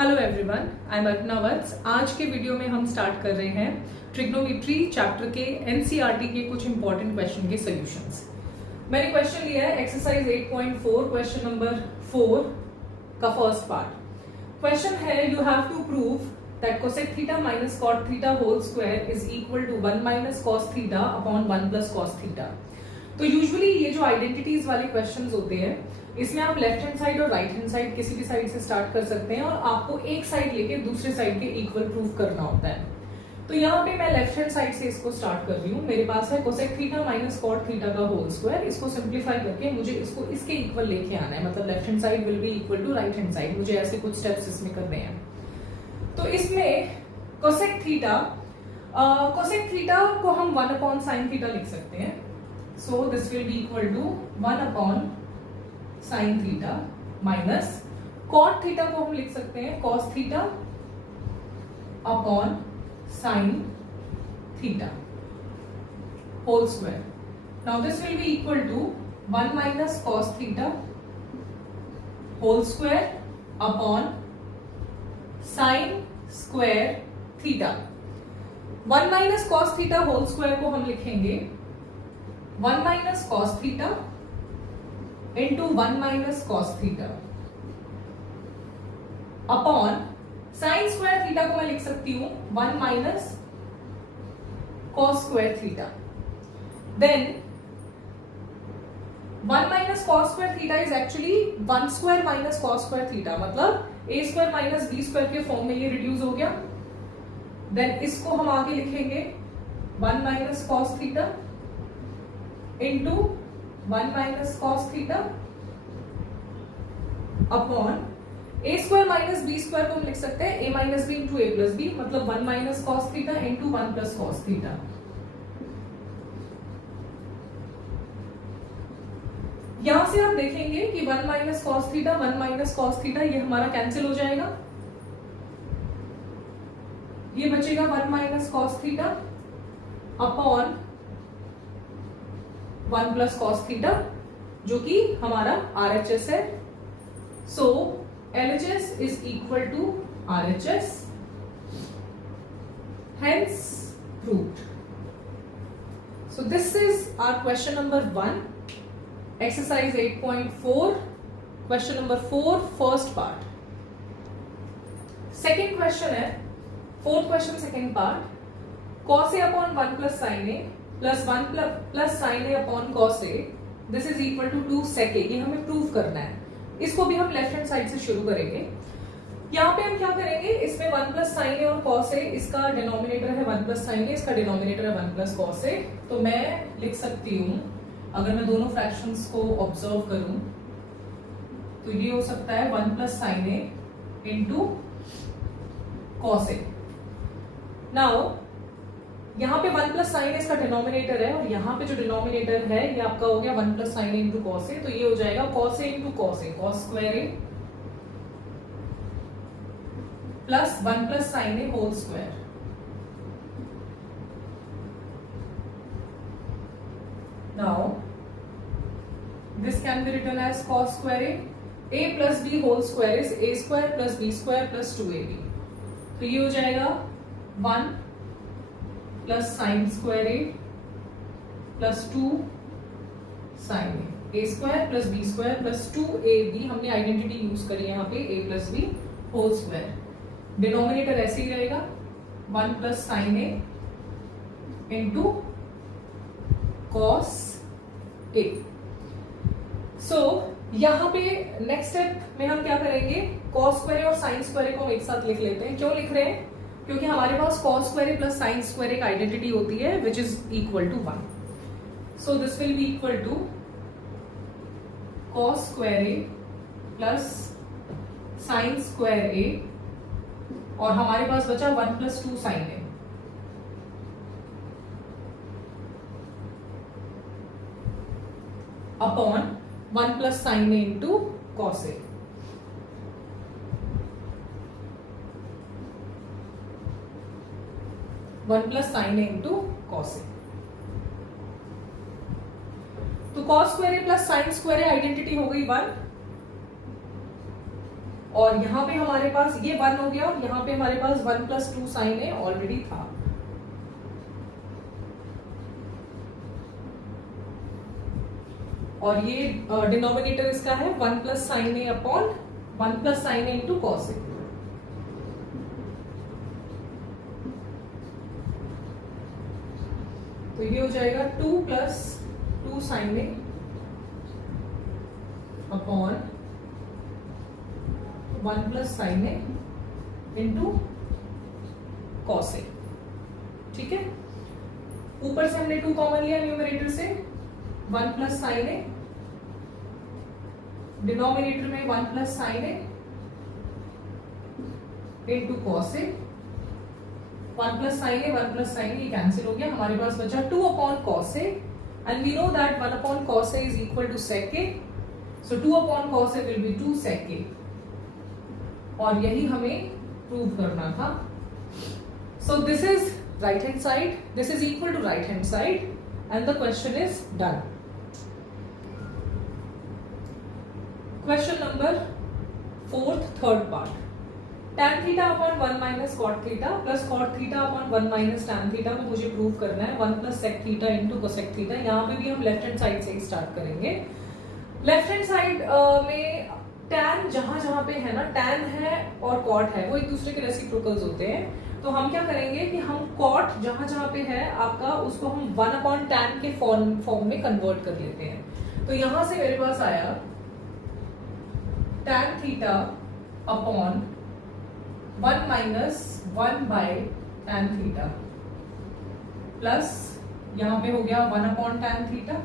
Hello everyone, I am Arpana Vats. आज के video में हम स्टार्ट कर रहे हैं ट्रिग्नोमेट्री चैप्टर के एनसीईआरटी के कुछ इंपॉर्टेंट क्वेश्चन के सॉल्यूशंस। मैंने क्वेश्चन लिया है एक्सरसाइज 8.4 क्वेश्चन नंबर 4 का फर्स्ट पार्ट। क्वेश्चन है you have to prove that cosec theta minus cot theta whole square is equal to 1 minus cos theta upon 1 plus cos theta. तो usually ये जो identities वाले questions होते हैं इसमें आप लेफ्ट हैंड साइड और राइट हैंड साइड किसी भी साइड से स्टार्ट कर सकते हैं और आपको एक साइड लेके दूसरे साइड के इक्वल प्रूव करना होता है। तो यहाँ पे मैं लेफ्ट हैंड साइड से इसको स्टार्ट कर रही हूँ। मेरे पास है cosec theta minus cot theta का होल स्क्वायर। इसको सिंप्लीफाई करके मुझे इसको इसके इक्वल लेके आना है, मतलब left hand side will be equal to right hand side. मुझे ऐसे कुछ स्टेप्स इसमें करने हैं। तो इसमें कोसेक थीटा को हम 1 अपॉन साइन थीटा लिख सकते हैं। So this will be equal to 1 upon sine theta minus cot theta को हम लिख सकते हैं cos theta upon sine theta whole square. Now this will be equal to 1 minus cos theta whole square upon sine square theta. 1 minus cos theta whole square को हम लिखेंगे 1 minus cos theta into 1 minus cos theta upon sine square theta को मैं लिख सकती हूं 1 minus cos square theta. Then 1 minus cos square theta is actually 1 square minus cos square theta, मतलब A square minus B square के form में ये reduce हो गया। देन इसको हम आगे लिखेंगे 1 minus cos theta into 1 minus cos theta upon A square minus B square को हम लिख सकते हैं A minus B into A plus B, मतलब 1 minus cos theta into 1 plus cos theta. यहां से आप देखेंगे कि 1 minus cos theta 1 minus cos theta ये हमारा कैंसिल हो जाएगा। ये बचेगा 1 minus cos theta upon 1 plus cos theta जो कि हमारा RHS है। So LHS is equal to RHS, hence proved. So this is our question number 1, exercise 8.4, question number 4, first part. Second question है, fourth question second part, cos A upon 1 plus sin A plus 1 plus sin A upon cos A, this is equal to 2 sec A। ये हमें prove करना है। इसको भी हम left hand side से शुरू करेंगे। यहाँ पे हम क्या करेंगे, इसमें 1 प्लस साइन ए और कॉस ए, इसका डिनोमिनेटर है 1 प्लस साइन ए, इसका डिनोमिनेटर है 1 प्लस कॉस ए। तो मैं लिख सकती हूँ, अगर मैं दोनों फ्रैक्शंस को ऑब्जर्व करूं तो ये हो सकता है 1 plus sine A into cos A. Now यहाँ पे 1 प्लस साइन इसका डिनोमिनेटर है और यहाँ पे जो डिनोमिनेटर है ये आपका हो गया 1 plus sine into cos A. तो ये हो जाएगा cos A into cos A, cos square A plus 1 plus sine A whole square. Now this can be written as cos square A plus B whole square is A square plus B square plus 2ab। तो ये हो जाएगा 1 plus sine square A plus 2 sine A square plus B square plus 2ab। हमने identity use करी है यहाँ पे a plus B whole square. Denominator ऐसे ही रहेगा 1 plus sine A into cos A. So यहाँ पे नेक्स्ट स्टेप में हम क्या करेंगे, कॉस स्क्वायर और साइन स्क्वायर को हम एक साथ लिख लेते हैं। क्यों लिख रहे हैं, क्योंकि हमारे पास cos square plus sine square एक आइडेंटिटी होती है which is equal to 1। So this will be equal to cos square A plus sine square A और हमारे पास बचा 1 plus 2 sine A upon 1 plus sine A into cos A. One plus sine A into cos A. तो cos square A plus sine square A identity हो गई 1। और यहाँ पे हमारे पास ये 1 हो गया और यहाँ पे हमारे पास 1 + 2 sin a ऑलरेडी था। और ये डिनोमिनेटर इसका है 1 + sin a upon 1 + sin a into cos a। तो ये हो जाएगा 2 + 2 sin a upon 1 + sin a into cos a। ठीक है, ऊपर से हमने 2 कॉमन लिया न्यूमरेटर से, 1 + sin a, डिनोमिनेटर में 1 + sin a into cos a। 1 + sin a 1 + sin a ये कैंसिल हो गया, हमारे पास बचा 2 upon cos a and we know that 1 upon cos a is equal to sec a, so 2 upon cos a will be 2 sec a। और यही हमें prove करना था। So this is right hand side, this is equal to right hand side and the question is done। Question number 4th third part, tan theta upon 1 minus cot theta plus cot theta upon 1 minus tan theta को मुझे prove करना है 1 plus sec theta into cosec theta। यहाँ पे भी हम left hand side से ही start करेंगे। लेफ्ट हैंड साइड में tan जहां पे है ना, tan है और cot है, वो एक दूसरे के रेसिप्रोकल्स होते हैं। तो हम क्या करेंगे कि हम cot जहां पे है आपका, उसको हम 1 upon tan के फॉर्म में कन्वर्ट कर लेते हैं। तो यहां से मेरे पास आया tan theta upon 1 minus 1 by tan theta plus यहां पे हो गया 1 upon tan theta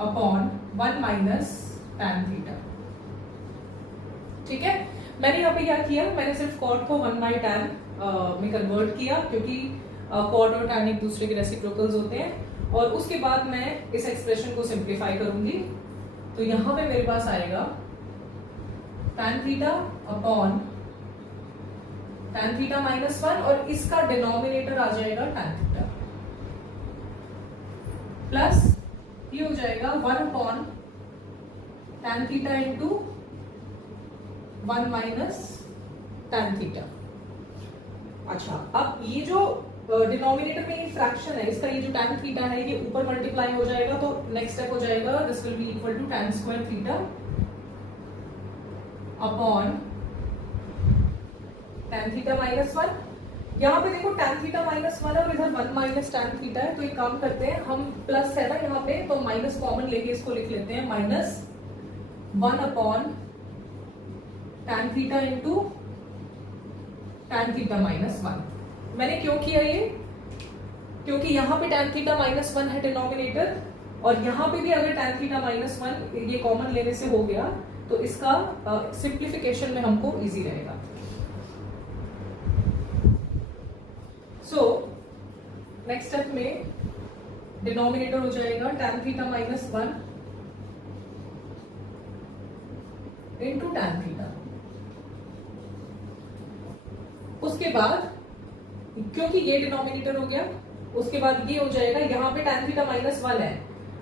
upon 1 minus tan theta। ठीक है, मैंने यहाँ पे क्या किया, मैंने सिर्फ cot को 1 by tan में कन्वर्ट किया, क्योंकि cot और tan एक दूसरे के रेसिप्रोकल्स होते हैं। और उसके बाद मैं इस एक्सप्रेशन को सिंप्लीफाई करूंगी। तो यहां पे मेरे पास आएगा tan theta upon tan theta -1 और इसका डिनोमिनेटर आ जाएगा tan theta प्लस ये हो जाएगा 1 upon tan theta into 1 minus tan theta। अच्छा, अब ये जो डिनोमिनेटर में ये फ्रैक्शन है, इसका ये जो tan theta है ये ऊपर मल्टीप्लाई हो जाएगा। तो नेक्स्ट स्टेप हो जाएगा this will be equal to tan square theta upon tan theta -1। यहाँ पे देखो tan थीटा -1 और इधर 1 माइनस tan थीटा है। तो एक काम करते हैं, हम प्लस है ना यहाँ पे, तो माइनस कॉमन लेके इसको लिख लेते हैं -1 upon tan theta into tan theta -1। मैंने क्यों किया ये, क्योंकि यहाँ पे tan थीटा -1 है डिनोमिनेटर, और यहाँ पे भी अगर tan थीटा -1 ये कॉमन लेने से हो गया तो इसका सिंप्लीफिकेशन में हमको इजी रहेगा। सो नेक्स्ट स्टेप में डिनोमिनेटर हो जाएगा tan theta -1 into tan theta. उसके बाद क्योंकि ये डिनोमिनेटर हो गया, उसके बाद ये हो जाएगा, यहाँ पे tan थीटा -1 है,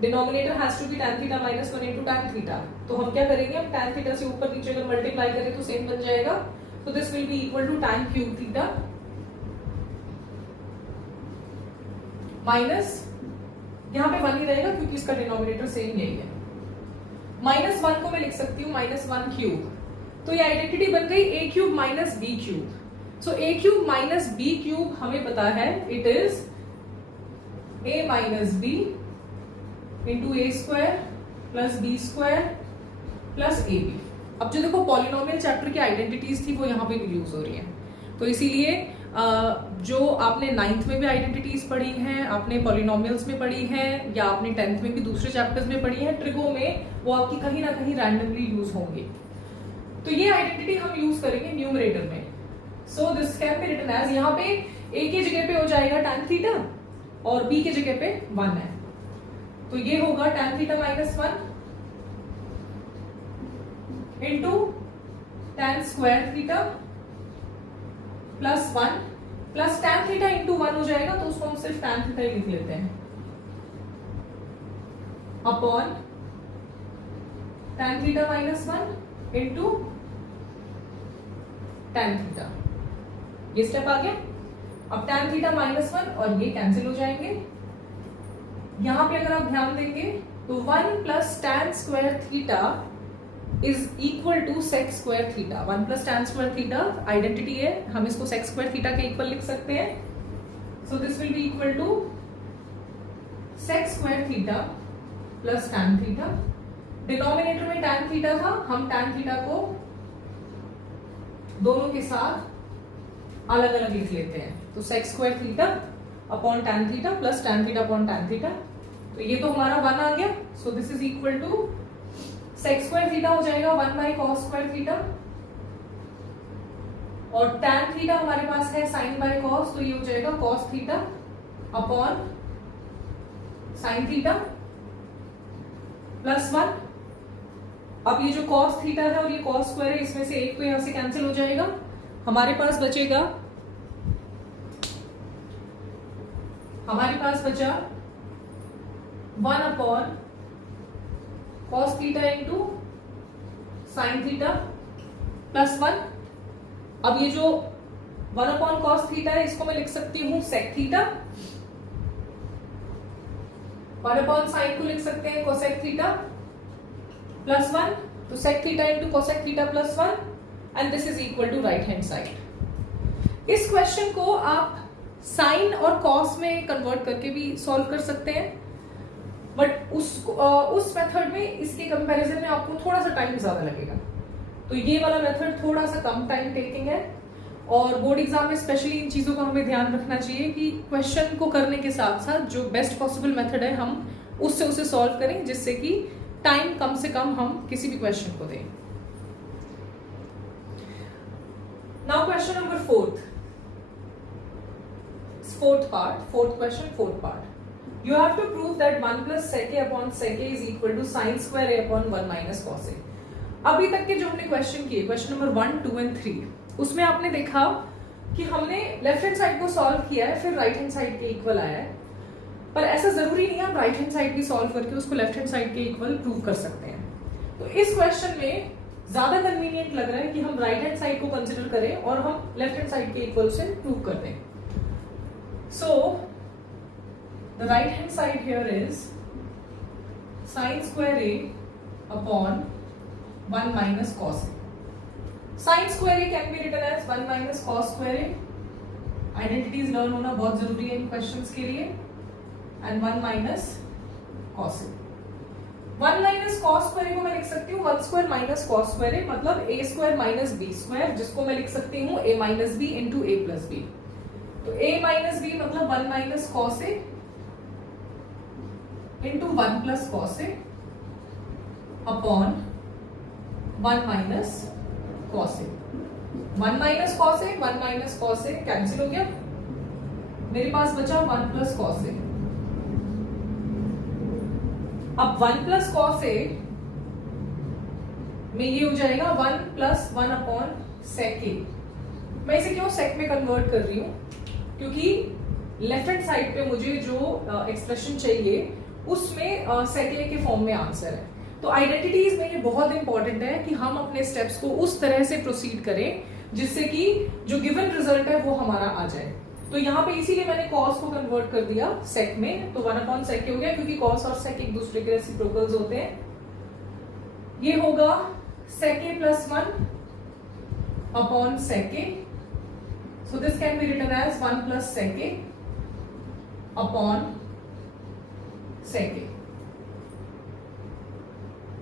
denominator has to be tan theta -1 into tan theta. तो हम क्या करेंगे, हम tan थीटा से ऊपर नीचे अगर मल्टीप्लाई करें तो सेम बन जाएगा। तो this will be equal to tan cube theta minus, यहाँ पे 1 ही रहेगा क्योंकि इसका डिनोमिनेटर सेम यही है। -1 को मैं लिख सकती हूँ -1 क्यूब। तो ये आइडेंटिटी बन गई a cube minus b cube. So a cube minus b cube हमें पता है it is a minus b into A square plus B square plus A B. अब जो देखो पॉलिनोमियल चैप्टर की आइडेंटिटीज थी वो यहाँ पे यूज हो रही है। तो इसीलिए जो आपने 9th में भी आइडेंटिटीज पढ़ी हैं, आपने पॉलिनोमियल्स में पढ़ी हैं, या आपने 10th में भी दूसरे चैप्टर्स में पढ़ी हैं, ट्रिगो में वो आपकी कहीं ना कहीं रैंडमली यूज होंगी। तो ये आइडेंटिटी हम यूज करेंगे न्यूमरेटर में। So this can be written as, यहाँ पे a की जगह पे हो जाएगा tan थीटा और b की जगह पे 1 है, तो ये होगा tan theta -1 into tan square theta plus 1 plus tan theta into 1 हो जाएगा, तो उसको हम सिर्फ tan थीटा ही लिख लेते हैं upon tan theta -1 into tan theta. ये स्टेप आ गया। अब tan थीटा -1 और ये कैंसिल हो जाएंगे। यहां पे अगर आप ध्यान देंगे तो 1 plus tan square theta is equal to sec square theta. 1 plus tan square theta identity है, हम इसको sec स्क्वायर थीटा के इक्वल लिख सकते हैं। So this will be equal to sec square theta plus tan theta. Denominator में tan theta था, हम tan थीटा को दोनों के साथ अलग अलग लिख लेते हैं। तो sec square theta upon tan theta plus tan theta upon tan theta. तो ये तो हमारा 1 आ गया। So this is equal to sec square theta हो जाएगा 1 बाई cos स्क्वायर थीटा, और tan थीटा हमारे पास है sin बाय cos, तो ये हो जाएगा cos theta upon sin theta plus 1। अब ये जो cos थीटा है और ये cos स्क्वायर है, इसमें से एक तो यहां से कैंसिल हो जाएगा। हमारे पास बचा 1 upon cos theta into sin theta plus 1। अब ये जो 1 अपॉन cos थीटा है, इसको मैं लिख सकती हूं sec थीटा। 1 अपॉन sin को लिख सकते हैं cosec थीटा प्लस 1। तो sec theta into cosec theta plus 1 and this is equal to right hand side. इस क्वेश्चन को आप साइन और कॉस में कन्वर्ट करके भी सॉल्व कर सकते हैं, बट उस मेथड में इसके कंपैरिजन में आपको थोड़ा सा टाइम ज्यादा लगेगा। तो ये वाला मेथड थोड़ा सा कम टाइम टेकिंग है, और बोर्ड एग्जाम में स्पेशली इन चीजों का हमें ध्यान रखना चाहिए कि क्वेश्चन को करने के साथ साथ जो बेस्ट पॉसिबल मेथड है हम उसे सॉल्व करें, जिससे कि टाइम कम से कम हम किसी भी क्वेश्चन को दें। Now question number fourth part. You have to prove that 1 plus sec a upon sec a is equal to sin square a upon 1 minus cos a। अभी तक के जो हमने क्वेश्चन किए, क्वेश्चन नंबर 1, 2 एंड 3, उसमें आपने देखा कि हमने लेफ्ट हैंड साइड को सॉल्व किया है, फिर राइट हैंड साइड के इक्वल आया है। पर ऐसा जरूरी नहीं है हम राइट हैंड साइड की सॉल्व करके उसको लेफ्ट हैंड साइड के इक्वल प्रूव कर सकते हैं। तो इस क्वेश्चन में ज्यादा कन्वीनियंट लग रहा है कि हम राइट हैंड साइड को कंसिडर करें और हम लेफ्ट हैंड साइड के इक्वल से प्रूव कर दें। सो the right hand side here is sin square a upon 1 minus cos a. Sin square a can be written as 1 minus cos square a. Identities learn होना बहुत जरूरी है इन questions के लिए। and 1 minus cos a. 1 minus cos square a को मैं लिख सकती हूँ 1 square minus cos square a, मतलब a square minus b square, जिसको मैं लिख सकती हूँ a minus b into a plus b। तो a minus b मतलब 1 minus cos a into 1 plus cos A upon 1 minus cos A. 1 minus cos A 1 minus cos A cancel हो गया, मेरे पास बचा 1 प्लस कॉस ए। अब 1 plus cos A में ये हो जाएगा 1 प्लस 1 अपॉन सेक ए। मैं इसे क्यों सेक में कन्वर्ट कर रही हूं, क्योंकि लेफ्ट हैंड साइड पे मुझे जो एक्सप्रेशन चाहिए उसमें सेक ए के फॉर्म में आंसर है। तो आइडेंटिटीज में ये बहुत इंपॉर्टेंट है कि हम अपने स्टेप्स को उस तरह से प्रोसीड करें जिससे कि जो गिवन रिजल्ट है वो हमारा आ जाए। तो यहाँ पे इसीलिए मैंने कॉस को कन्वर्ट कर दिया सेक में, तो 1 अपॉन सेक हो गया, क्योंकि कॉस और सेक एक दूसरे के रेसिप्रोकल्स होते हैं। ये होगा sec A plus 1 upon sec A. So this can be written as 1 plus sec A upon sec a.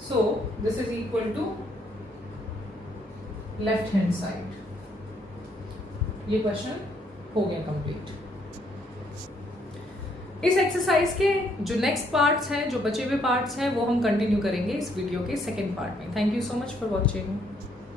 So this is equal to left hand side। ये क्वेश्चन हो गया कंप्लीट। इस एक्सरसाइज के जो नेक्स्ट पार्ट्स हैं, जो बचे हुए पार्ट्स हैं, वो हम कंटिन्यू करेंगे इस वीडियो के सेकेंड पार्ट में। Thank you so much for watching.